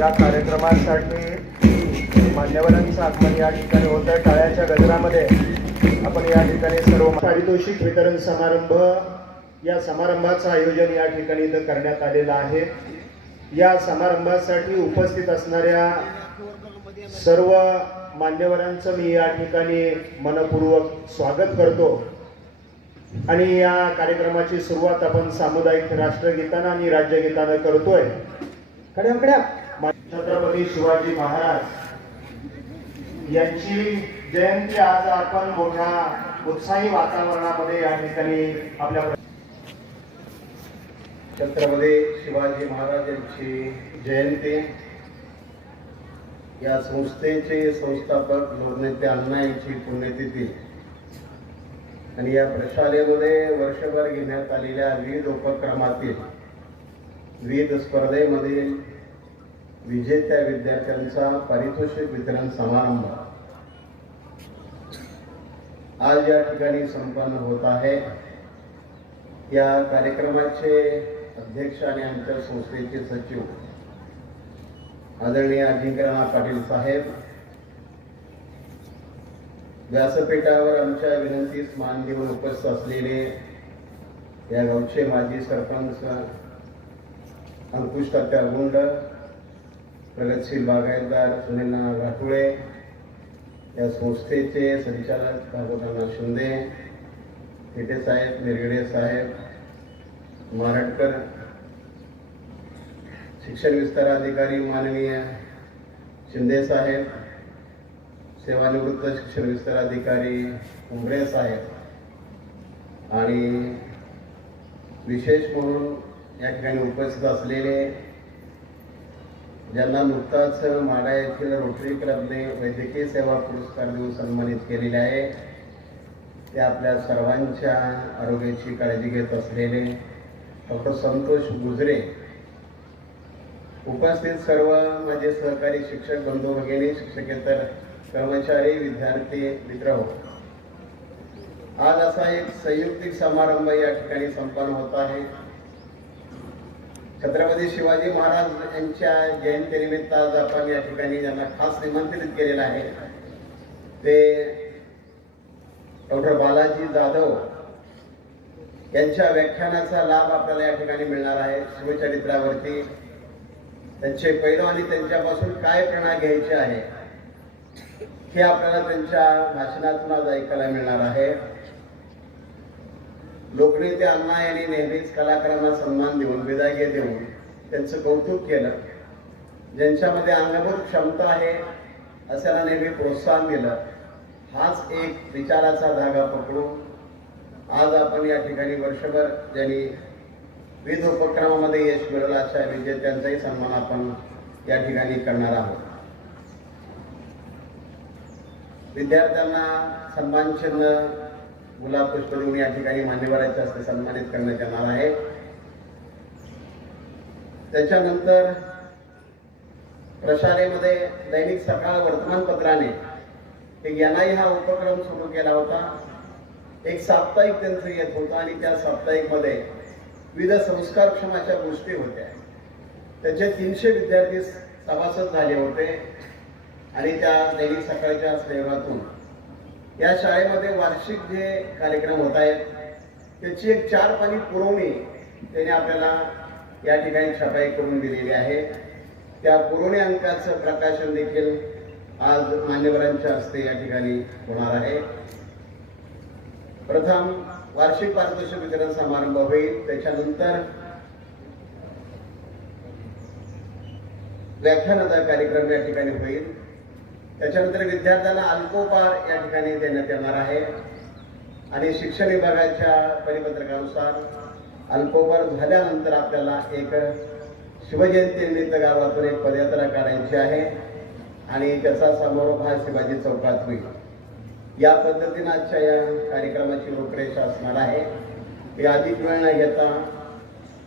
या कार्यक्रमासाठी मान्यवरांचं आगमन या ठिकाणी होत आहे टाळ्याच्या गजरामध्ये आपण या ठिकाणी सर्व पारितोषिक वितरण समारंभ या समारंभाचं आयोजन या ठिकाणी इथं करण्यात आलेलं आहे. या समारंभासाठी उपस्थित असणाऱ्या सर्व मान्यवरांचं मी या ठिकाणी मनपूर्वक स्वागत करतो. आणि या कार्यक्रमाची सुरुवात आपण सामुदायिक राष्ट्रगीतानं आणि राज्यगीतानं करतोय. कड्या कड्या छत्रपती शिवाजी महाराज यांची जयंती आज आपण मोठ्या उत्साही वातावरणामध्ये या ठिकाणी आपल्या छत्रपती शिवाजी महाराज यांची जयंती या संस्थेचे संस्थापक लोकनेते अण्णा यांची पुण्यतिथी आणि या प्रशालेमध्ये वर्षभर घेण्यात आलेल्या विविध उपक्रमातील विविध स्पर्धेमधील विजेत्या विद्यार्थ्यांचा पारितोषिक वितरण समारंभ. आज या ठिकाणी संपन्न होत आहे. या कार्यक्रमाचे अध्यक्ष आणि आमच्या संस्थेचे सचिव आदरणीय अजिंक्यराणा पाटील साहेब. व्यासपीठावर आमच्या विनंतीस मान देऊन उपस्थित असलेले या गावचे माजी सरपंच अंकुश तात्या गुंड प्रगतशील बागायतदार सुनीलना नाना या संस्थेचे संचालक भागवताना शिंदे तिथे साहेब निरगडे साहेब मारटकर शिक्षण विस्तार अधिकारी माननीय शिंदे साहेब सेवानिवृत्त शिक्षण विस्तार अधिकारी उमरे साहेब आणि विशेष म्हणून या ठिकाणी उपस्थित असलेले ज्यांना नुकताच माडा येथील रोटरी क्लबने वैद्यकीय सेवा पुरस्कार देऊन सन्मानित केलेले आहे. ते आपल्या सर्वांच्या आरोग्याची काळजी घेत असलेले डॉक्टर संतोष गुजरे उपस्थित सर्व माझे सहकारी शिक्षक बंधू भगिनी शिक्षकेतर कर्मचारी विद्यार्थी मित्र हो. आज असा एक संयुक्तिक समारंभ या ठिकाणी संपन्न होत आहे. छत्रपती शिवाजी महाराज यांच्या जयंतीनिमित्त आज आपण या ठिकाणी ज्यांना खास निमंत्रित केलेलं आहे ते डॉक्टर बालाजी जाधव यांच्या व्याख्यानाचा लाभ आपल्याला या ठिकाणी मिळणार आहे. शिवचरित्रावरती त्यांचे पैलू आणि त्यांच्यापासून काय प्रेरणा घ्यायची आहे हे आपल्याला त्यांच्या भाषणातून आज ऐकायला मिळणार आहे. लोकनेते अण्णा यांनी नेहमीच कलाकारांना सन्मान देऊन विदायगी देऊन त्यांचं कौतुक केलं. ज्यांच्यामध्ये अंगभूत क्षमता आहे अशाला नेहमी प्रोत्साहन दिलं. हाच एक विचाराचा धागा पकडून आज आपण या ठिकाणी वर्षभर ज्यांनी विविध उपक्रमामध्ये यश मिळवलं अशा विजेत्यांचाही सन्मान आपण या ठिकाणी करणार आहोत. विद्यार्थ्यांना सन्मान चिन्ह गुलाब पुष्प या ठिकाणी मान्यवरांच्या हस्ते सन्मानित करण्यात येणार आहे. त्याच्यानंतर प्रशालेमध्ये दैनिक सकाळ वर्तमानपत्राने एक यांनाही हा उपक्रम सुरू केला होता. एक साप्ताहिक त्यांचं येत होतं आणि त्या साप्ताहिकमध्ये विविध संस्कारक्षम अशा गोष्टी होत्या. त्याचे तीनशे विद्यार्थी सभासद झाले होते आणि त्या दैनिक सकाळच्या स्नेहातून या शाळेमध्ये वार्षिक जे कार्यक्रम होत आहेत त्याची एक चार पाणी पुरवणी त्याने आपल्याला या ठिकाणी छपाई करून दिलेली आहे. त्या पुरवणी अंकाचं प्रकाशन देखील आज मान्यवरांच्या हस्ते या ठिकाणी होणार आहे. प्रथम वार्षिक पारितोषिक वितरण समारंभ होईल. त्याच्यानंतर व्याख्यानाचा कार्यक्रम या ठिकाणी होईल. त्याच्यानंतर विद्यार्थ्यांना अल्कोपार या ठिकाणी देण्यात येणार आहे. आणि शिक्षण विभागाच्या परिपत्रकानुसार अल्पोपार झाल्यानंतर आपल्याला एक शिवजयंतीनिमित्त गावातून एक पदयात्रा काढायची आहे आणि त्याचा समारोप हा शिवाजी चौकात होईल. या पद्धतीनं आजच्या या कार्यक्रमाची रूपरेषा असणार आहे. हे अधिक वेळ न घेता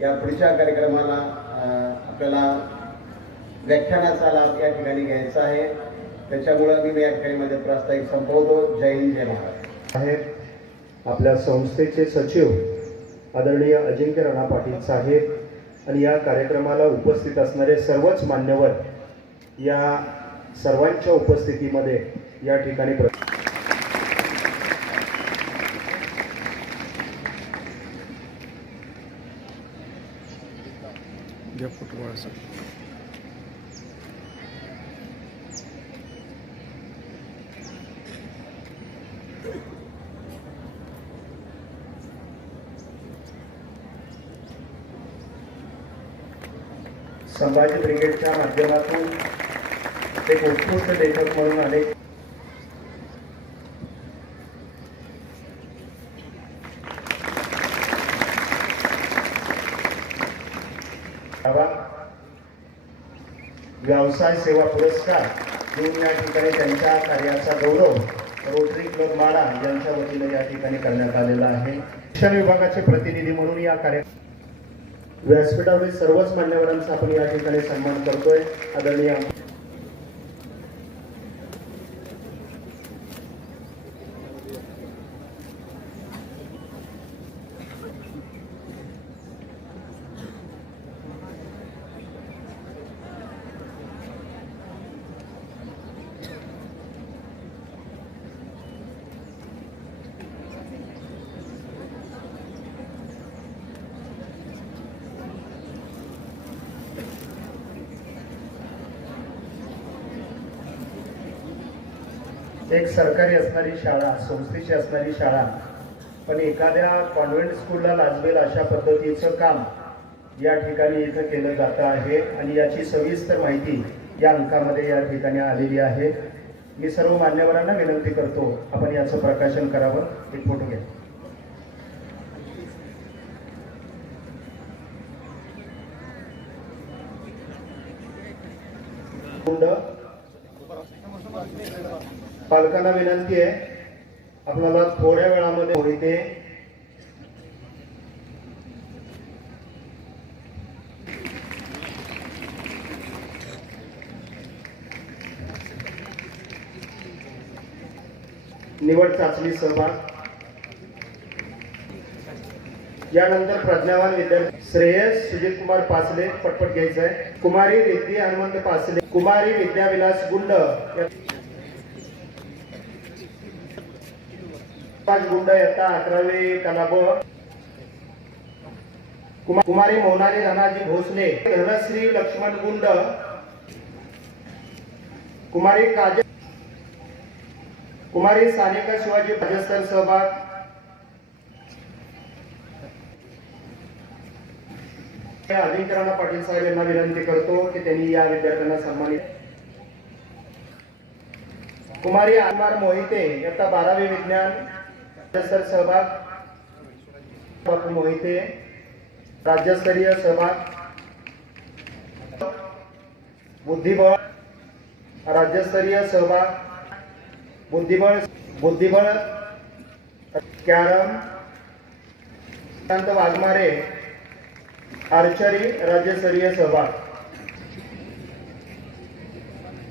या पुढच्या कार्यक्रमाला आपल्याला व्याख्यानाचा लाभ या ठिकाणी घ्यायचा आहे. त्याच्यामुळं मी या ठिकाणी मध्ये प्रास्ताविक संपवतो. जय हिंद जय महाराज आहेत आपल्या संस्थेचे सचिव आदरणीय अजिंक्य राणा पाटील साहेब आणि या कार्यक्रमाला उपस्थित असणारे सर्वच मान्यवर या सर्वांच्या उपस्थितीमध्ये या ठिकाणी प्र संभाजी ब्रिगेडच्या माध्यमातून एक उत्कृष्ट लेखक म्हणून अनेक बाबा, व्यवसाय सेवा पुरस्कार देऊन या ठिकाणी त्यांच्या कार्याचा गौरव रोटरी क्लब माडा यांच्या वतीने या ठिकाणी करण्यात आलेला आहे. शिक्षण विभागाचे प्रतिनिधी म्हणून या कार्य व्यासपीठावरील सर्वच मान्यवरांचा आपण या ठिकाणी सन्मान करतोय. आदरणीय एक सरकारी असणारी शाळा संस्थेची असणारी शाळा पण एखाद्या कॉन्व्हेंट स्कूलला लाजवेल अशा पद्धतीचं काम या ठिकाणी इथं केलं जातं आहे. आणि याची सविस्तर माहिती या अंकामध्ये या ठिकाणी आलेली आहे. मी सर्व मान्यवरांना विनंती करतो आपण याचं प्रकाशन करावं. एक फोटो घ्या. कुंड पालकांना विनंती आहे आपल्याला थोड्या वेळामध्ये होईते निवड चाचणी सहभाग. यानंतर प्रज्ञावान विद्यार्थी श्रेयस सुजित कुमार पासले पटपट घ्यायचं आहे कुमारी रिद्धी हनुमंत पासले कुमारी विद्याविलास गुंड. या- गुंड येता अकरावी कलाब कुमा- कुमारी मोनाली धनाजी भोसले धनश्री लक्ष्मण गुंड. कुमारी काजल कुमारी सानिका शिवाजी राजस्थान सहभाग. अधिकराणा पाटील साहेब यांना विनंती करतो की त्यांनी या विद्यार्थ्यांना सन्मानित कुमारी आनमार मोहिते इयत्ता बारावी विज्ञान. राज्यस्तर सहभाग मोहिते राज्यस्तरीय सहभाग बुद्धिबळ राज्यस्तरीय सहभाग बुद्धिबळ बुद्धिबळ कॅरम शांत वाघमारे आर्चरी राज्यस्तरीय सहभाग.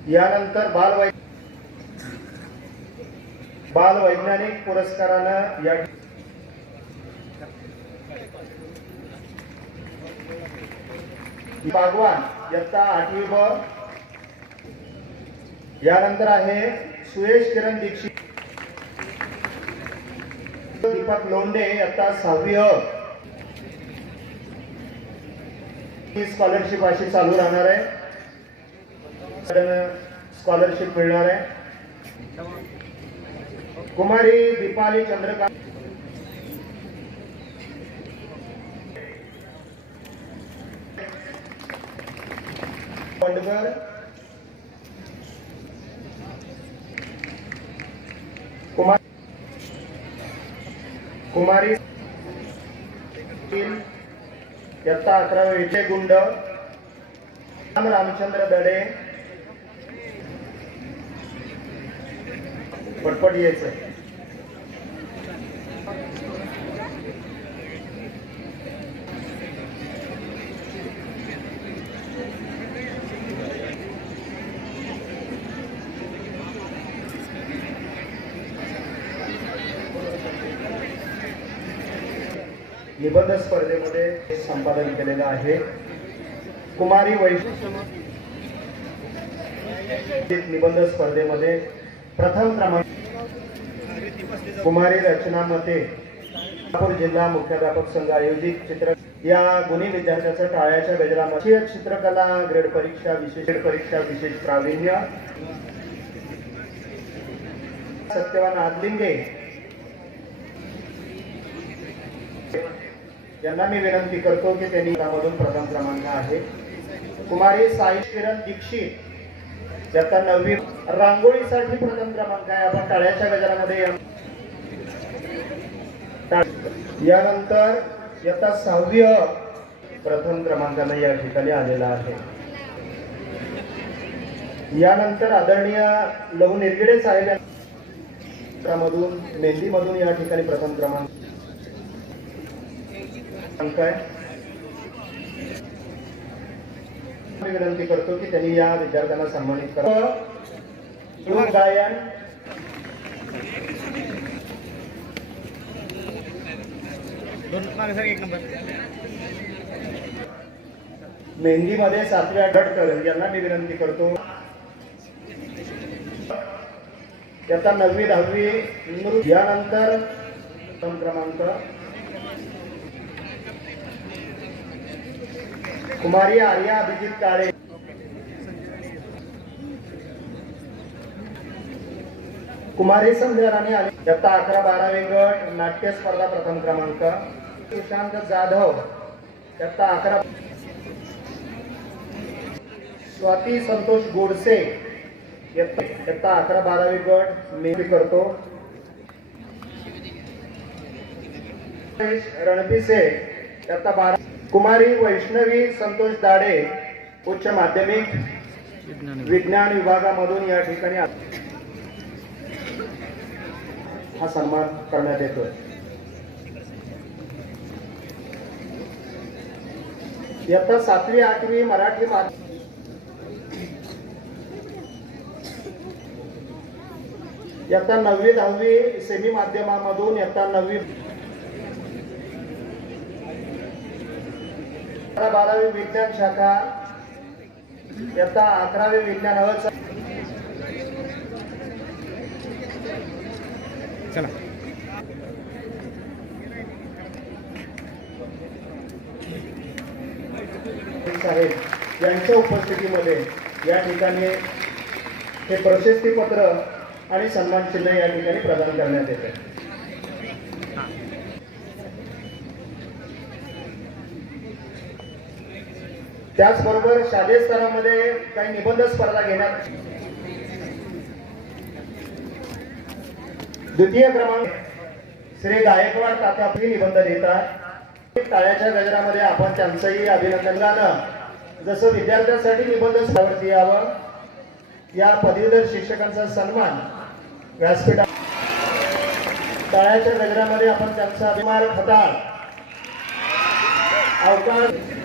यानंतर बालवाई बाल वैज्ञानिक पुरस्कारानं या बागवान इयत्ता आठवी ब. यानंतर आहे सुयश किरण दीक्षित. दीपक लोंडे इयत्ता सहावी अ. ही स्कॉलरशिप अशी चालू राहणार आहे. स्कॉलरशिप मिळणार आहे. कुमारी दीपाली चंद्रकांत। पंडकर कुमार। कुमारी। इयत्ता अकरावे विजय गुंड। राम रामचंद्र दडे। पटपट यायचं. निबंध स्पर्धेमध्ये संपादन केलेलं आहे. कुमारी वैष्णव निबंध स्पर्धेमध्ये प्रथम क्रमांक कुमारी रचना मते कोल्हापूर जिल्हा मुख्याध्यापक संघ आयोजित चित्र या गुन्हे विद्यार्थ्याचं टाळ्याच्या गजरामध्ये चित्रकला ग्रेड परीक्षा विशेष परीक्षा विशेष प्रावीण्य. सत्यवान आदलिंगे यांना मी विनंती करतो की त्यांनी यामधून प्रथम क्रमांक आहे. कुमारी साई किरण दीक्षित याचा नववी रांगोळीसाठी प्रथम क्रमांक आहे. आपण टाळ्याच्या गजरामध्ये या- यानंतर इयत्ता सहावी प्रथम क्रमांकाने या ठिकाणी आलेला आहे. यानंतर आदरणीय लहू निर्गिडे साहेब यांच्यामधून मेहंदीमधून या ठिकाणी प्रथम क्रमांक क्रमांक मी विनंती करतो की त्यांनी या विद्यार्थ्यांना सन्मानित करा. गायन. मेहंदीमध्ये सातव्या गटकर यांना मी विनंती करतो. त्याचा नववी दहावी यानंतर क्रमांक. कुमारी आर्या अभिजित काळे. कुमारी संध्या राणी आले. दत्ता अकरा बारावे गट नाट्य स्पर्धा प्रथम क्रमांक. सुशांत जाधव. दत्ता अकरा. स्वाती संतोष गोडसे. इयत्ता अकरा बारावी गट मी करतो. रणपिसे. इयत्ता बारा. कुमारी वैष्णवी संतोष दाडे उच्च माध्यमिक विज्ञान विभागामधून या ठिकाणी हा सन्मान करण्यात येतोय. इयत्ता सातवी आठवी मराठी माध्यम इयत्ता नववी दहावी सेमी माध्यमामधून इयत्ता नववी बारावी विज्ञान शाखा. इयत्ता अकरावी विज्ञान अ साहेब यांच्या उपस्थितीमध्ये या ठिकाणी हे प्रशस्तीपत्र आणि सन्मान चिन्ह या ठिकाणी प्रदान करण्यात येते. त्याचबरोबर शालेय स्तरामध्ये काही निबंध स्पर्धा घेण्यात द्वितीय क्रमांक. श्री गायकवाड काका आपली निबंध लिहितात. टाळ्याच्या गजरामध्ये आपण त्यांचंही अभिनंदन गाणं जसं विद्यार्थ्यांसाठी निबंध स्पर्धेवरती यावं या पदवीधर शिक्षकांचा सन्मान व्यासपीठा टाळ्याच्या गजरामध्ये आपण त्यांचा अभिमान खताळ अवकाश